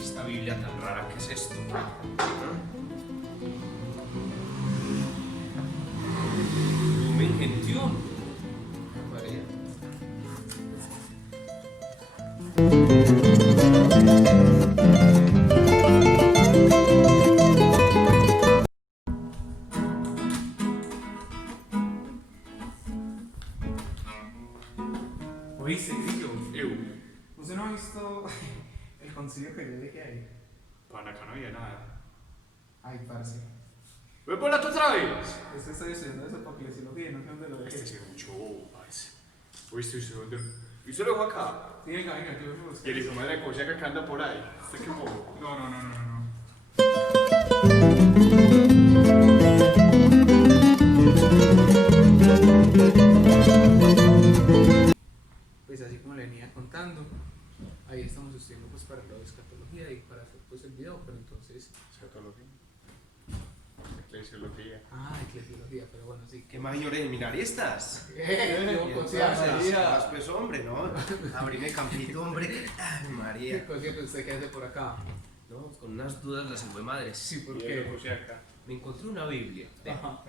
Esta Biblia tan rara, ¿qué es esto? Lumen Gentium. María. Oíste, Grillo, Eu. ¿usted no ha visto el concilio que yo dejé ahí? Para acá no había nada. Ay, parce. ¡Ve por la otra vez! Este estoy estudiando eso para que le silogía, no sé dónde lo Este dejé. se mucho, parce. ¿Oíste usted dónde? ¿Y se lo dejó acá? Sí, venga, yo me busqué. Y el hijo madre de Cosiaca que anda por ahí. ¿Usted qué modo? No. Pues así como le venía contando, ahí estamos estudiando pues para la escatología y para hacer pues el video, pero entonces... Escatología. Eclesiología. Eclesiología, pero bueno, sí. ¿Qué más, señores seminaristas? Yo Más pues, hombre, ¿no? Abrime campito, hombre. Ay, María. ¿Qué concierto usted que hace por acá? No, con unas dudas las de madres. Sí, ¿por Y el qué? Cosiaca. Me encontré una Biblia. Ajá.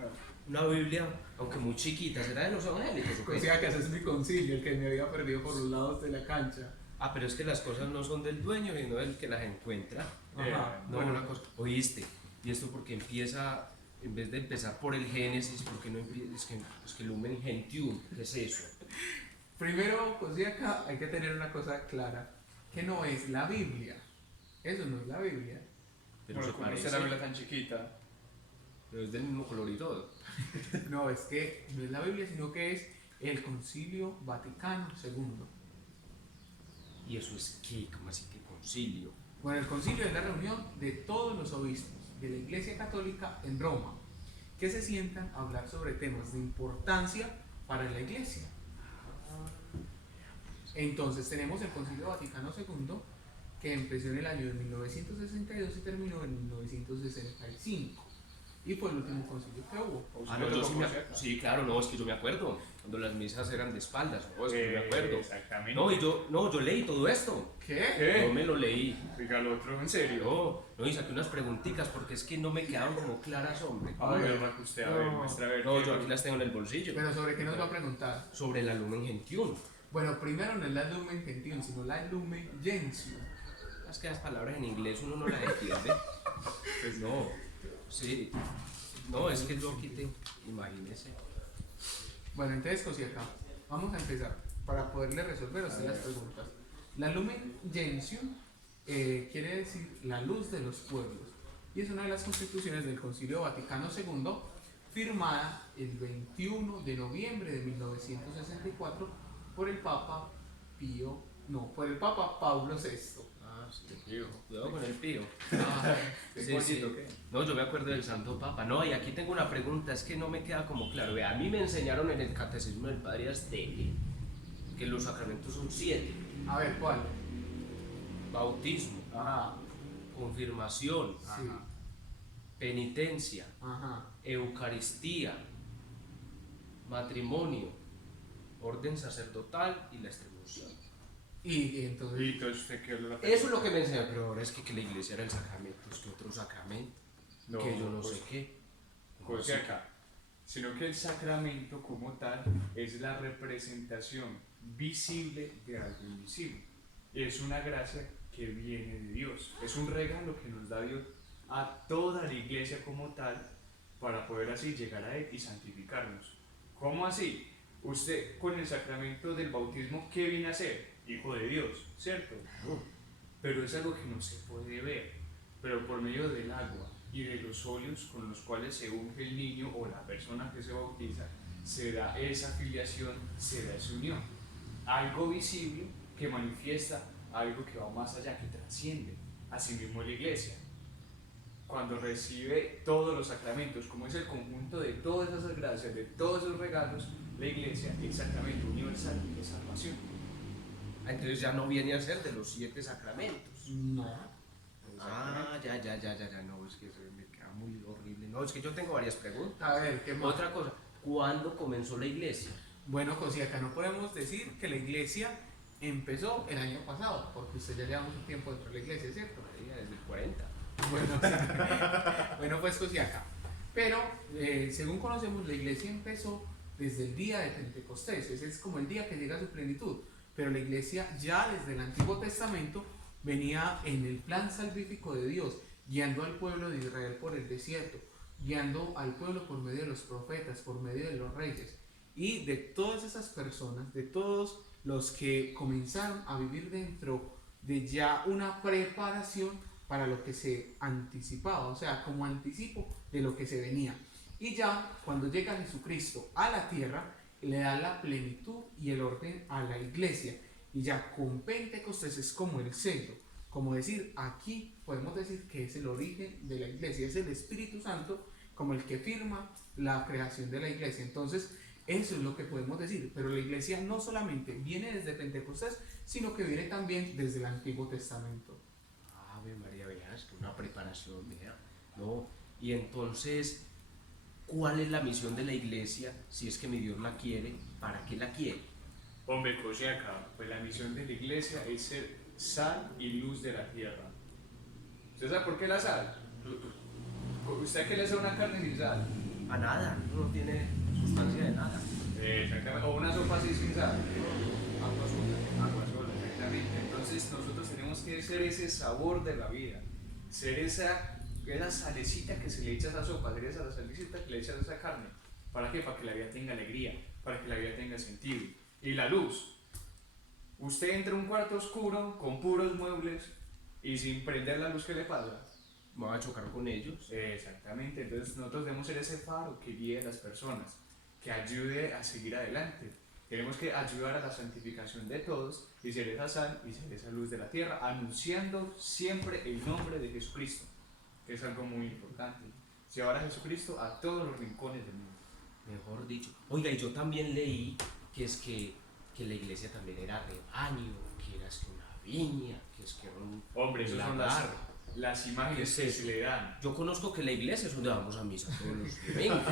Una Biblia, aunque muy chiquita, ¿será de los evangélicos o qué? O sea, que ese es mi concilio, el que me había perdido por los lados de la cancha. Ah, pero es que las cosas no son del dueño, sino del que las encuentra. Ajá. No, una cosa. ¿Oíste? Y esto porque empieza, en vez de empezar por el Génesis, porque no empieza, es que Lumen Gentium, ¿qué es eso? Primero, pues sí, acá hay que tener una cosa clara, que no es la Biblia. Eso no es la Biblia. Pero Bueno, se como parece, esta la Biblia tan chiquita. pero es del mismo color y todo. No, es que no es la Biblia, sino que es el Concilio Vaticano II. ¿Y eso es qué? ¿Cómo así que concilio? Bueno, el concilio es la reunión de todos los obispos de la Iglesia Católica en Roma, que se sientan a hablar sobre temas de importancia para la Iglesia. Entonces tenemos el Concilio Vaticano II, que empezó en el año de 1962 y terminó en 1965. Y fue el último concilio que hubo. Ah, no, yo sí, sí, claro, no, es que yo me acuerdo, cuando las misas eran de espaldas, no, es que yo me acuerdo. Exactamente. No, yo leí todo esto, ¿Qué? no me lo leí. Oiga, el otro, en serio. No, y saqué unas preguntitas porque es que no me quedaron como claras, hombre. A ver, usted, a ver, No. muestra a ver. No, yo aquí las tengo en el bolsillo. Pero ¿sobre qué nos va a preguntar? Sobre la Lumen Gentium. Bueno, primero no es la Lumen Gentium, sino la Lumen Gentium. Es que las palabras en inglés uno no las entiende. Pues no, sí. No, es que yo quité, imagínese. Bueno, entonces, Cosiaca, vamos a empezar para poderle resolver a usted las preguntas. La Lumen Gentium quiere decir la luz de los pueblos y es una de las constituciones del Concilio Vaticano II, firmada el 21 de noviembre de 1964 por el Papa por el Papa Pablo VI. Ah, sí, pío. Cuidado con el pío. ¿Qué Sí, pollito, sí. qué? No, yo me acuerdo del Santo Papa. No, y aquí tengo una pregunta, es que no me queda como claro. Vea, a mí me enseñaron en el Catecismo del Padre Asteri que los sacramentos son 7. A ver, ¿cuál? Bautismo, Ajá, confirmación, sí, penitencia, ajá. Eucaristía, matrimonio, orden sacerdotal y la extremunción. Y entonces, Y entonces usted qué lo Eso es lo que me enseñaron, pero ahora es que la iglesia era el sacramento, es que otro sacramento, No, que yo no pues, sé qué. Cosiaca. Sino que el sacramento como tal es la representación visible de algo invisible. Es una gracia que viene de Dios. Es un regalo que nos da Dios a toda la iglesia como tal para poder así llegar a Él y santificarnos. ¿Cómo así? Usted con el sacramento del bautismo, ¿qué viene a ser? Hijo de Dios, ¿cierto? Pero es algo que no se puede ver, pero por medio del agua y de los óleos con los cuales se unge el niño o la persona que se bautiza, se da esa filiación, se da esa unión. Algo visible que manifiesta algo que va más allá, que trasciende. Asimismo la iglesia, cuando recibe todos los sacramentos, como es el conjunto de todas esas gracias, de todos esos regalos, la iglesia es sacramento universal de salvación. Entonces ya no viene a ser de los 7 sacramentos. No. Ah, ya, no, es que se me queda muy horrible. No, es que yo tengo varias preguntas. A ver, ¿qué más? Otra cosa, ¿cuándo comenzó la iglesia? Bueno, Cosiaca, no podemos decir que la iglesia empezó el año pasado, porque usted ya lleva mucho tiempo dentro de la iglesia, ¿cierto? Desde el 40. Bueno, sí. Bueno, pues Cosiaca. Pero, según conocemos, la iglesia empezó desde el día de Pentecostés. Ese es como el día que llega a su plenitud. Pero la iglesia ya desde el Antiguo Testamento venía en el plan salvífico de Dios, guiando al pueblo de Israel por el desierto, guiando al pueblo por medio de los profetas, por medio de los reyes. Y de todas esas personas, de todos los que comenzaron a vivir dentro de ya una preparación para lo que se anticipaba, o sea, como anticipo de lo que se venía. Y ya cuando llega Jesucristo a la tierra, le da la plenitud y el orden a la iglesia. Y ya con Pentecostés es como el sello, como decir, aquí podemos decir que es el origen de la iglesia, es el Espíritu Santo como el que firma la creación de la iglesia. Entonces, eso es lo que podemos decir, pero la iglesia no solamente viene desde Pentecostés, sino que viene también desde el Antiguo Testamento. Ave María, veas que una preparación, vea. No, y entonces, ¿cuál es la misión de la iglesia? Si es que mi Dios la quiere, ¿para qué la quiere? Hombre, Cosiaca, pues la misión de la iglesia es ser sal y luz de la tierra. ¿Usted sabe por qué la sal? ¿Usted qué le hace a una carne sin sal? A nada, no tiene sustancia de nada. Exactamente. O una sopa así sin sal. Agua sola. Agua sola, exactamente. Entonces nosotros tenemos que ser ese sabor de la vida, ser esa salecita que se le echa a esa sopa, ser esa salecita que le echa a esa carne. ¿Para qué? Para que la vida tenga alegría, para que la vida tenga sentido. Y la luz. Usted entra a un cuarto oscuro con puros muebles y sin prender la luz, ¿qué le pasa? Me voy a chocar con ellos. Exactamente, entonces nosotros debemos ser ese faro que guíe a las personas, que ayude a seguir adelante. Tenemos que ayudar a la santificación de todos y ser esa sal y ser esa luz de la tierra, anunciando siempre el nombre de Jesucristo, que es algo muy importante. Llevar a Jesucristo a todos los rincones del mundo. Mejor dicho. Oiga, y yo también leí que es que la iglesia también era rebaño, que era es que una viña, que es que era un Hombre, esas son lagar. las imágenes ¿Qué que es se le dan. Yo conozco que la iglesia es donde vamos a misa todos los domingos.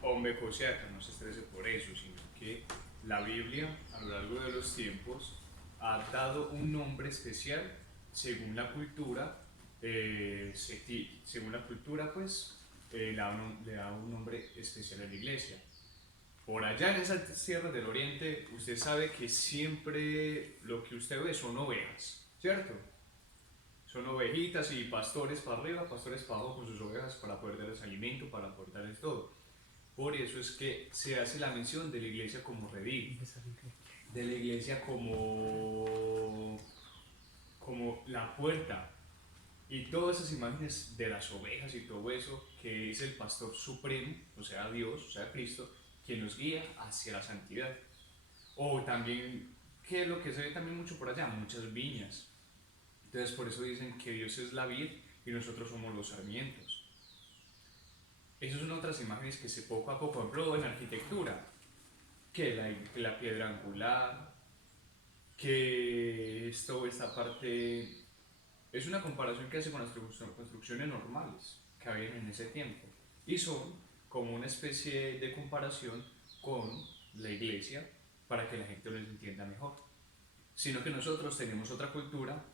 Hombre, José, no se estrese por eso, sino que la Biblia a lo largo de los tiempos ha dado un nombre especial según la cultura, según la cultura pues le da un nombre especial a la iglesia. Por allá en esas tierras del oriente, usted sabe que siempre lo que usted ve son ovejas, ¿cierto? Son ovejitas y pastores para arriba, pastores para abajo con sus ovejas para poder darles alimento, para poder darles todo. Por eso es que se hace la mención de la iglesia como redil, de la iglesia como la puerta, y todas esas imágenes de las ovejas y todo eso, que es el pastor supremo, o sea Dios, o sea Cristo, quien nos guía hacia la santidad. O también, ¿qué es lo que se ve también mucho por allá? Muchas viñas. Entonces por eso dicen que Dios es la vid y nosotros somos los sarmientos. Esas son otras imágenes que se poco a poco, por ejemplo, en arquitectura, que la piedra angular, que esta parte es una comparación que hace con las construcciones normales que habían en ese tiempo y son como una especie de comparación con la iglesia para que la gente lo entienda mejor. Sino que nosotros tenemos otra cultura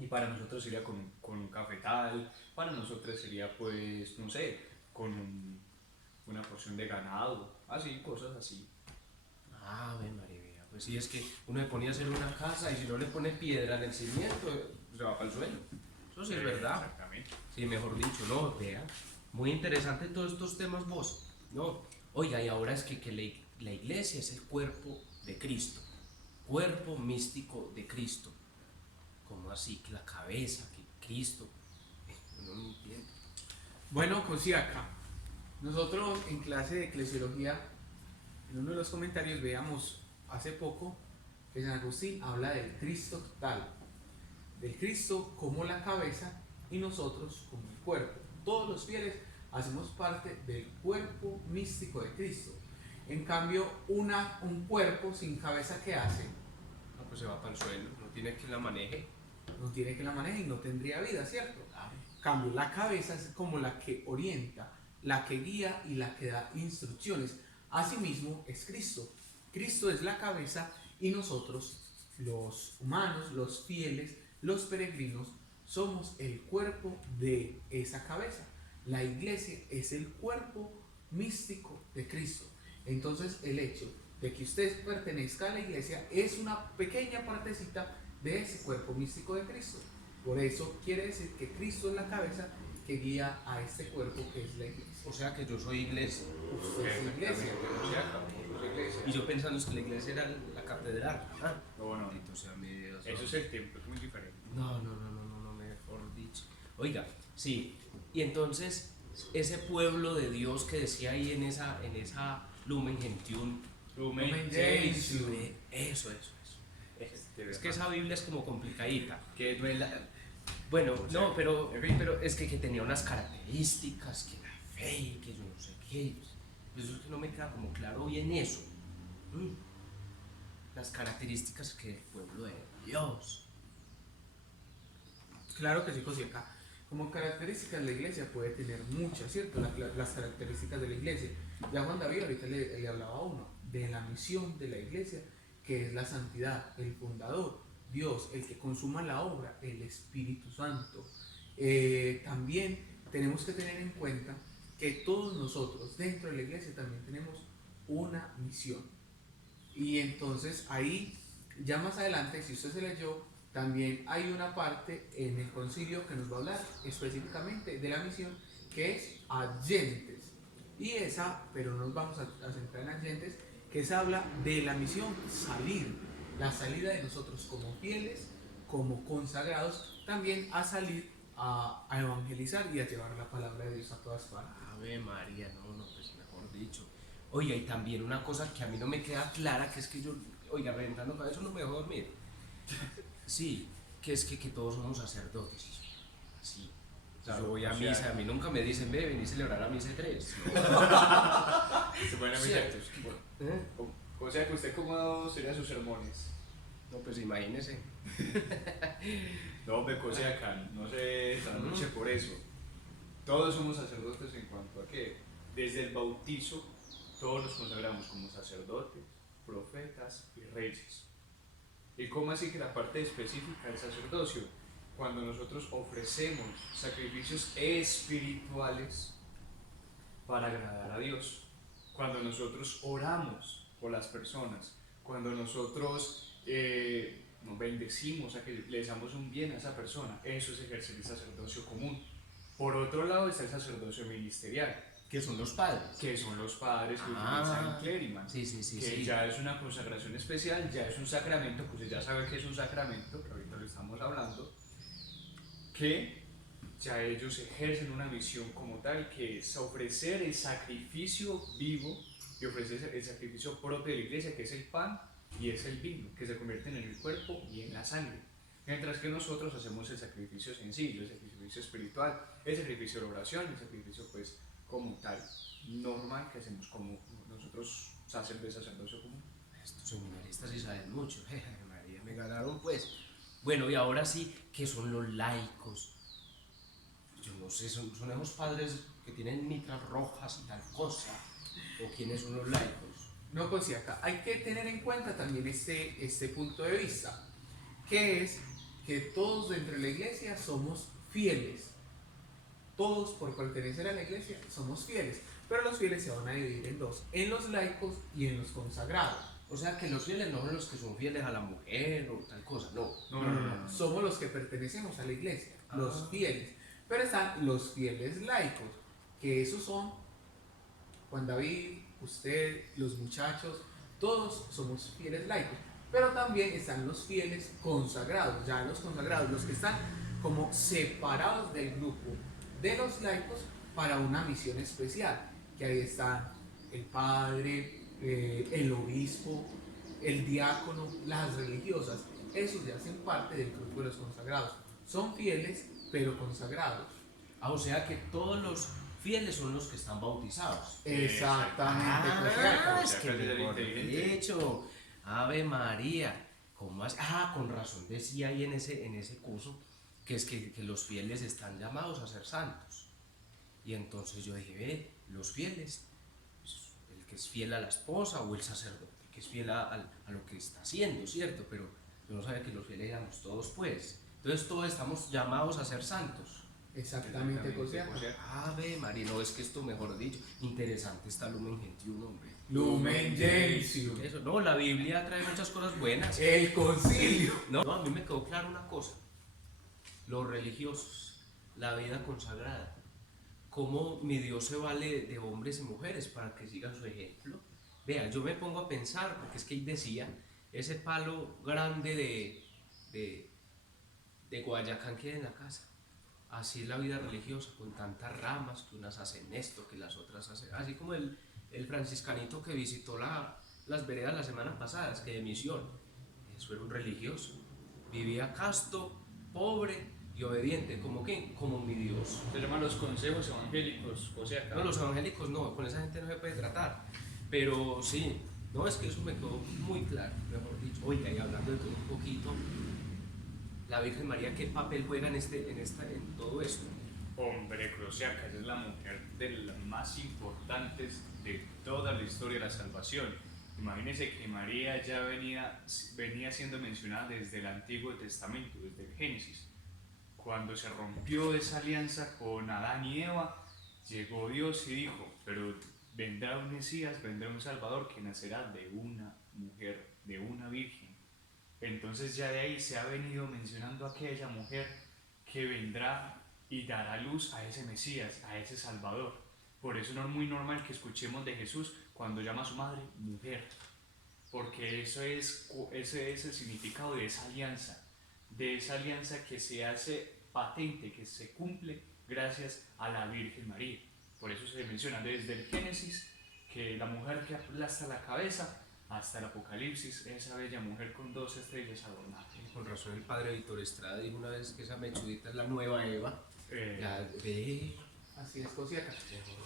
y para nosotros sería con un cafetal, para nosotros sería pues, no sé, con una porción de ganado, así, cosas así. Ave María, pues sí, es que uno le ponía a hacer una casa y si no le pone piedra en el cimiento, se va para el suelo. Eso sí es verdad. Exactamente. Sí, mejor dicho, no, vea. Muy interesante todos estos temas vos. No, oiga, y ahora es que la iglesia es el cuerpo de Cristo, cuerpo místico de Cristo. ¿Cómo así? Que la cabeza, que Cristo. Uno no entiende. Bueno, Cosiaca, nosotros en clase de eclesiología, en uno de los comentarios veíamos hace poco que San Agustín habla del Cristo total, del Cristo como la cabeza y nosotros como el cuerpo. Todos los fieles hacemos parte del cuerpo místico de Cristo. En cambio, un cuerpo sin cabeza, ¿qué hace? No, pues se va para el suelo, no tiene quien la maneje. No tiene que la maneje y no tendría vida, ¿cierto? En cambio, la cabeza es como la que orienta, la que guía y la que da instrucciones. Asimismo es Cristo. Cristo es la cabeza y nosotros, los humanos, los fieles, los peregrinos, somos el cuerpo de esa cabeza. La iglesia es el cuerpo místico de Cristo. Entonces, el hecho de que usted pertenezca a la iglesia es una pequeña partecita de ese cuerpo místico de Cristo. Por eso quiere decir que Cristo es la cabeza que guía a este cuerpo que es la iglesia. O sea que yo soy iglesia. Usted es la iglesia. Y yo pensando es que la iglesia era la catedral. No, no, Maldito sea mi Dios. eso es el templo, es muy diferente. No, mejor dicho. Oiga, sí. Y entonces, ese pueblo de Dios que decía ahí en esa Lumen Gentium. Lumen Gentium. Eso. De Es que verdad. esa Biblia es como complicadita. Que no es la... Bueno, O sea, no, pero en fin. es que tenía unas características, que la fe, y que yo no sé qué. Pues eso es que no me queda como claro bien eso. Mm. Las características que el pueblo de Dios. Claro que sí, Cosiaca. Como características la iglesia puede tener muchas, ¿cierto? Las características de la iglesia. Ya Juan David ahorita le hablaba a uno de la misión de la iglesia, que es la santidad, el fundador, Dios, el que consuma la obra, el Espíritu Santo. También tenemos que tener en cuenta que todos nosotros dentro de la iglesia también tenemos una misión. Y entonces ahí, ya más adelante, si usted se leyó, también hay una parte en el concilio que nos va a hablar específicamente de la misión, que es Agentes. Y esa, pero no nos vamos a centrar en Agentes, que esa habla de la misión salir, la salida de nosotros como fieles, como consagrados, también a salir a evangelizar y a llevar la palabra de Dios a todas partes. Ave María, pues mejor dicho. Oiga, y también una cosa que a mí no me queda clara, que es que yo, oiga, reventando con eso no me dejo dormir. Sí, que es que todos somos sacerdotes. Sí. Claro, Yo voy a o sea, misa, a mí nunca me dicen, ve, vení a celebrar la misa de 3. Se ponen muy Cierto. altos. O sea que usted cómo sería sus sermones. No, pues imagínese. No, me cose acá, no se trasnoche por eso. Todos somos sacerdotes en cuanto a que desde el bautizo todos nos consagramos como sacerdotes, profetas y reyes. ¿Y cómo así que la parte específica del sacerdocio? Cuando nosotros ofrecemos sacrificios espirituales para agradar a Dios, cuando nosotros oramos por las personas, cuando nosotros nos bendecimos a que le damos un bien a esa persona, eso es ejercer el sacerdocio común. Por otro lado está el sacerdocio ministerial, Que son los padres. que son los padres que Ah, utilizan clériman, Sí, que ya es una consagración especial, ya es un sacramento, pues ya sabe que es un sacramento, que ahorita lo estamos hablando, que ya ellos ejercen una misión como tal, que es ofrecer el sacrificio vivo y ofrecer el sacrificio propio de la iglesia, que es el pan y es el vino, que se convierten en el cuerpo y en la sangre. Mientras que nosotros hacemos el sacrificio sencillo, el sacrificio espiritual, el sacrificio de oración, el sacrificio pues como tal, normal, que hacemos como nosotros sacerdocio común. Estos seminaristas sí saben mucho. María, me ganaron pues. Bueno, y ahora sí, ¿qué son los laicos? Yo no sé, son esos padres que tienen mitras rojas y tal cosa. ¿O quiénes son los laicos? No, Cosiaca, hay que tener en cuenta también este punto de vista, que es que todos dentro de la iglesia somos fieles. Todos por pertenecer a la iglesia somos fieles, pero los fieles se van a dividir en dos, en los laicos y en los consagrados. O sea, que los fieles no son los que son fieles a la mujer o tal cosa, no. No. Somos los que pertenecemos a la iglesia, los fieles. Pero están los fieles laicos, que esos son Juan David, usted, los muchachos, todos somos fieles laicos. Pero también están los fieles consagrados, ya los consagrados, los que están como separados del grupo de los laicos, para una misión especial, que ahí están el padre, el obispo, el diácono, las religiosas. Esos ya hacen parte del grupo de los consagrados. Son fieles, pero consagrados. Ah, o sea que todos los fieles son los que están bautizados. Exactamente. Ah, es sea, que que es mejor inteligente. dicho, Ave María, ¿cómo así? Ah, con razón decía ahí en ese curso que es que los fieles están llamados a ser santos. Y entonces yo dije, ve, los fieles, pues, el que es fiel a la esposa o el sacerdote, que es fiel a lo que está haciendo, ¿cierto? Pero yo no sabía que los fieles éramos todos, pues. Entonces todos estamos llamados a ser santos. Exactamente, José. Ave María, no, es que esto, mejor dicho, interesante está Lumen Gentium, hombre. Lumen Gentium. Eso, no, la Biblia trae muchas cosas buenas. El concilio. No, a mí me quedó claro una cosa. Los religiosos, la vida consagrada, cómo mi Dios se vale de hombres y mujeres para que sigan su ejemplo. Vea, yo me pongo a pensar, porque es que ahí decía, ese palo grande de Guayacán que hay en la casa. Así es la vida religiosa, con tantas ramas, que unas hacen esto, que las otras hacen. Así como el franciscanito que visitó las veredas la semana pasada, es que de misión. Eso era un religioso. Vivía casto, pobre y obediente. ¿Cómo qué? Como mi Dios. Se llaman los consejos evangélicos, o sea, No, los evangélicos no, con esa gente no se puede tratar. Pero sí, no, es que eso me quedó muy claro, mejor dicho. Oiga, y hablando de todo un poquito, la Virgen María, ¿qué papel juega en todo esto? Hombre, Crosiaca, ella es la mujer de las más importantes de toda la historia de la salvación. Imagínense que María ya venía siendo mencionada desde el Antiguo Testamento, desde el Génesis. Cuando se rompió esa alianza con Adán y Eva, llegó Dios y dijo, pero vendrá un Mesías, vendrá un Salvador que nacerá de una mujer, de una virgen. Entonces ya de ahí se ha venido mencionando a aquella mujer que vendrá y dará luz a ese Mesías, a ese Salvador. Por eso no es muy normal que escuchemos de Jesús cuando llama a su madre mujer, porque ese es el significado de esa alianza que se hace patente, que se cumple gracias a la Virgen María. Por eso se menciona desde el Génesis que la mujer que aplasta la cabeza hasta el Apocalipsis, esa bella mujer con 2 estrellas adornadas. Con razón el padre Víctor Estrada dijo una vez que esa mechudita es la nueva Eva. Ya ve. Así es, José.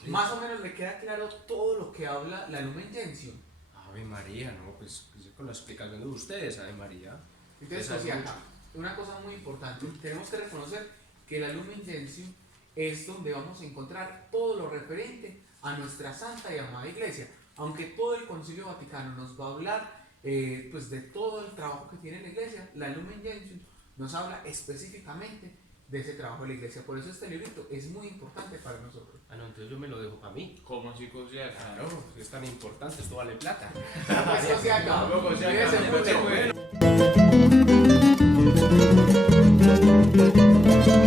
Más o menos le queda claro todo lo que habla la Lumen Gentium. Ave María, no, pues con la explicación de ustedes, Ave María. Entonces, Esa es José, mucho. una cosa muy importante, tenemos que reconocer que la Lumen Gentium es donde vamos a encontrar todo lo referente a nuestra santa y amada iglesia. Aunque todo el Concilio Vaticano nos va a hablar pues de todo el trabajo que tiene la iglesia, la Lumen Gentium nos habla específicamente de ese trabajo de la iglesia. Por eso este librito es muy importante para nosotros. Ah, no, entonces yo me lo dejo para mí. ¿Cómo así, Crosiaca? Claro, si es tan importante, esto vale plata. Pues, José, acá. Tampoco, José, Cuídese acá. mucho.